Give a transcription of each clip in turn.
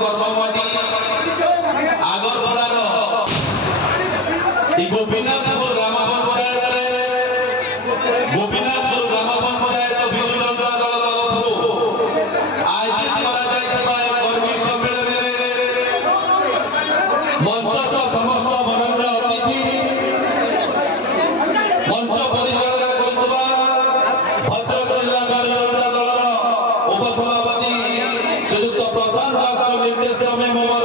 कर्मवाटी आगरपड़ार गोपीनाथपुर ग्राम पंचायत गोपीनाथपुर ग्राम पंचायत विजु जनता दल तरफ आयोजित कर्मी सम्मेलन मंचस्थ समस्त वरण्य अतिथि मंच परिचालना करुवा भद्रक जिला कर्मी जनता दल उपसभापति श्रीयुक्त प्रशांत दास निर्देश क्रमे मोर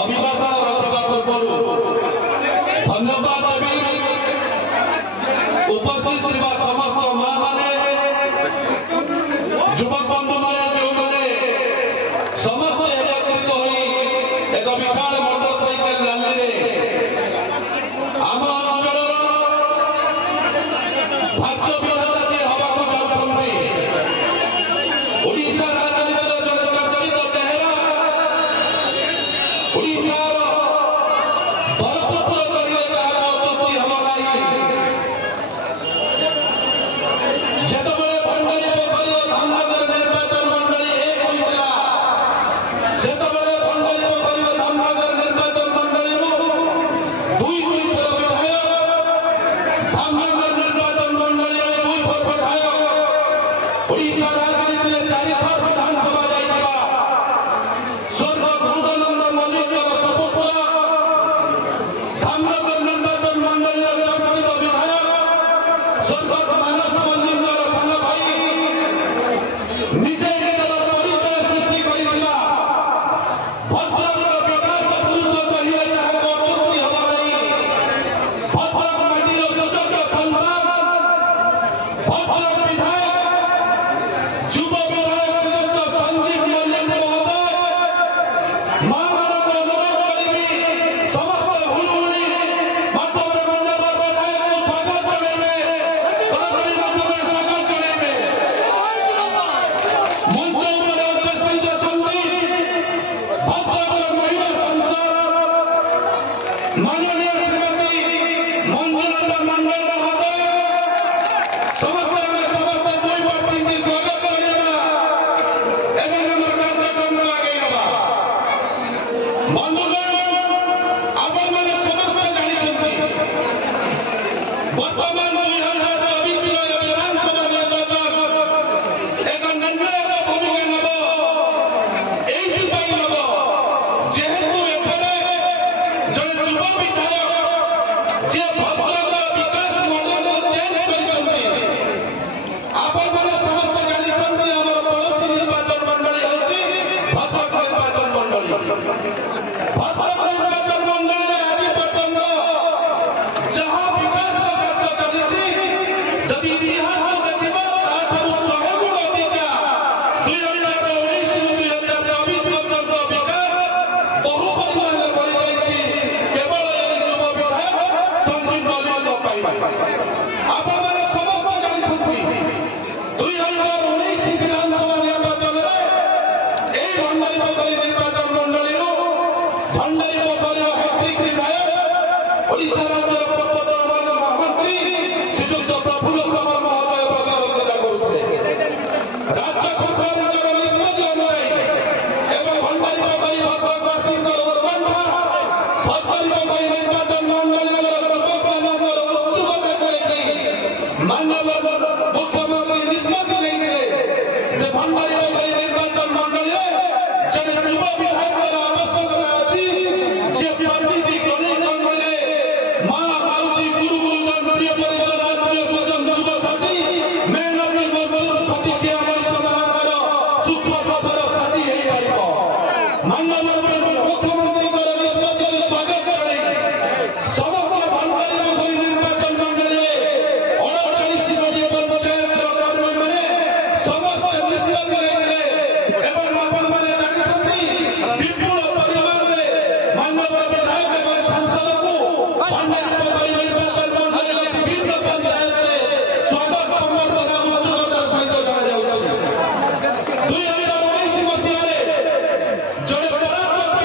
अभिभाषण रखा पूर्व धन्यवाद देवी उपस्थित समस्त माँ माने युवक बंधु मैंने जो मैंने समस्त एकत्रित हो एक विशाल मोटरसाइकेल रैली आम अंचल भाग्य विधाता जी हवा जाऊँगी ओडिशा राजनीतिर जड़े चर्चित चेहरा ओडिशा बरपुत्र करिए अतुक्ति हम नहीं जितेबाला भंडारी पोखरी धामनगर निर्वाचन मंडली एक होता से भंडारी पोखरी धामनगर निर्वाचन मंडली दुई थर विधायक धामनगर निर्वाचन मंडली दुई थर विधायक ओडिशा राजनीति में 4 थर विधानसभा जाइए स्वर्ग गुरुदानंद मल्लिक सुपुत्र धामनगर निर्वाचन मंडल चर्चित विधायक स्वर्गत मानस मल्लिक सान भाई निजे निजर परिचय सृष्टि कर भद्रक विकास पुरुष कहे जहाँ अतुक्ति हम नहीं भद्रक माटीर सुयोग्य सन्तान भद्रक विधायक युव विधायक श्रीयुक्त संजीव मल्लिक महोदय माँ मानक अनुरोध करी समस्त हुलहुली माध्यम मंडल विधायक को स्वागत करेंगे करकरी माध्यम स्वागत करेंगे मंच पर उपस्थित अछंती भद्रक महिला सांसद माननीय श्रीमती मंजुलता मंडल महोदय समस्त दुई पार्टी की स्वागत करेगा एवं कार्यक्रम आगे नवा बंधुगण आपण मैंने समस्त जानते वर्तमान 2024 विधानसभा निर्वाचन एक निर्णायक भूमिका नब एपाई नब जेहेतु एठारे जड़े युव विधायक जी भद्रक विकास मॉडल चेंज करते आपण मैंने समस्त जानते आम पड़ोशी निर्वाचन मंडली हूँ भद्रक निर्वाचन मंडली भद्रक निर्वाचन मंडल में आज पर्यंत जहाँ विकास कार्य चली जदि इतिहास देखा 100 गुण अधिक 2019 2024 पर्यंत विकास बहु परिमाण में बढ़ जाए केवल युव विधायक संजीव मल्लिक आप समस्त जानते 2019 विधानसभा निर्वाचन में यही भंडारी पोखरी निर्वाचन मंडली भंडारी पोखरी हैट्रिक विधायक ओडिशा राज्य पूर्वतन मंत्री श्रीयुक्त प्रफुल्ल सामल महोदय प्रतिद्वंदिता करुले राज्य सरकार निष्पत्ति अनुयायी एवं भंडारी पोखरी भद्रकवासी उत्कंठा भद्रक पोखरी निर्वाचन मंडली लोकमान उत्सुकता करेगी माननीय मुख्यमंत्री निष्पत्ति नहीं भंडारी पोखरी निर्वाचन मंडली जड़े युव विधायक आवश्यकता अच्छी जे प्रति गरीब गंगे माँ माउसी गुरु गुरुजन प्रिय परिजन आत्मीय स्वजन युव साथी मेहनती मजदूर प्रतिक्रिया परिश्रमकर सुख पथर साथी हो माननीय मुख्यमंत्री निष्पत्ति स्वागत करे समस्त भंडारी पोखरी निर्वाचन मंडली 38 गोटी पंचायत कर्मी मैंने समस्त निष्पत्ति एवं आपण मैंने जानते विपुल परिमाण में माननीय विधायक एवं सांसद को भंडारी पोखरी निर्वाचन मंडली विभिन्न पंचायत में स्वागत संबर्धना उत्सुकता सहित जनाई 2019 मसीह जड़े पराजित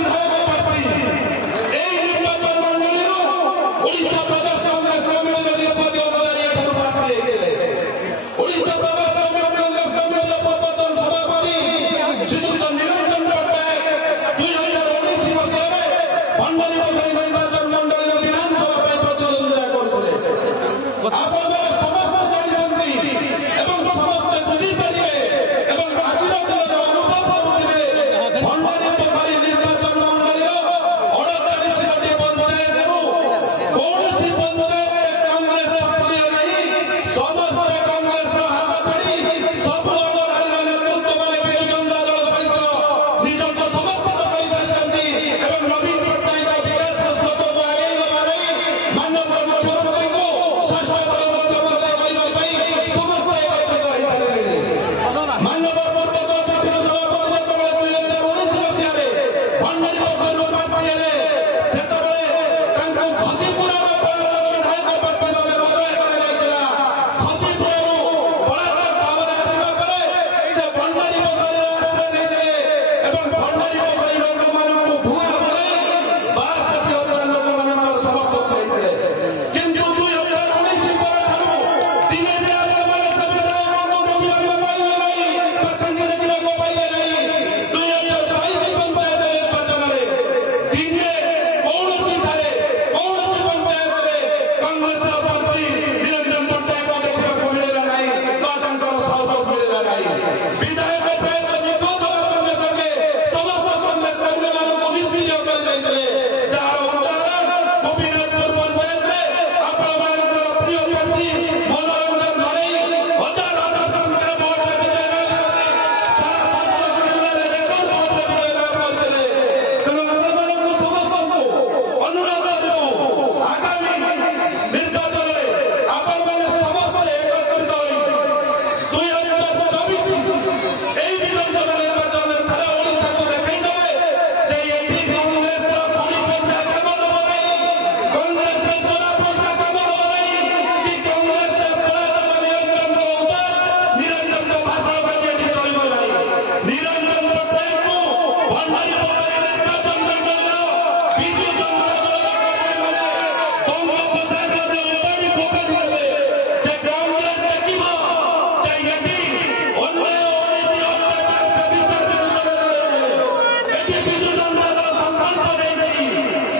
ଏଠି ବିଜୁ ଜନତା ଦଳ ସଂକଳ୍ପ ନେଇଛି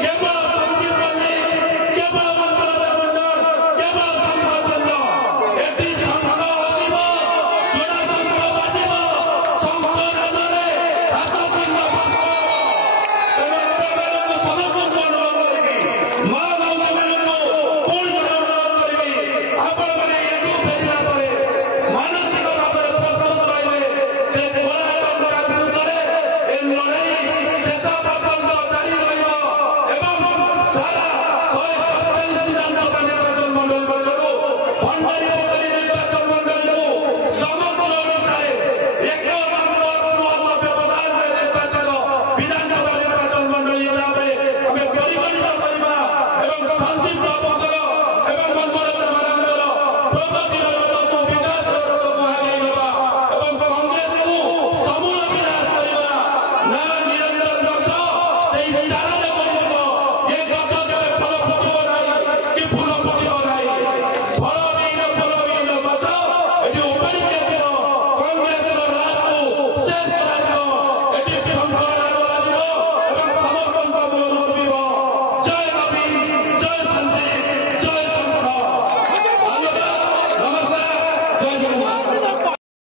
କେବଳ ସଞ୍ଜୀବ ମଲ୍ଲିକ, କେବଳ ମନ୍ତବ୍ୟ ମଣ୍ଡଳ, କେବଳ ସଂଘ ଏଠି ସଂଘ ଆସିବ, ଚୂଡ଼ା ସଂଘ ବାଜିବ, ସଂଘ ନାମରେ ହାତ ଚିହ୍ନ ଫାଙ୍କ ତେଣୁ ଆପଣମାନଙ୍କୁ ସମସ୍ତଙ୍କୁ ଅନୁରୋଧ କରିବି, ମା ମାଉସୀମାନଙ୍କୁ ପୁଣି ଅନୁରୋଧ କରିବି, ଆପଣମାନେ ଏଠୁ ଫେରିଲା ପରେ ମାନସିକ ଭାବରେ ପ୍ରସ୍ତୁତ ରହିବେ ଯେ କଳା ଟଙ୍କା ବିରୁଦ୍ଧରେ ଏ ଲଢ଼େଇ ଶେଷ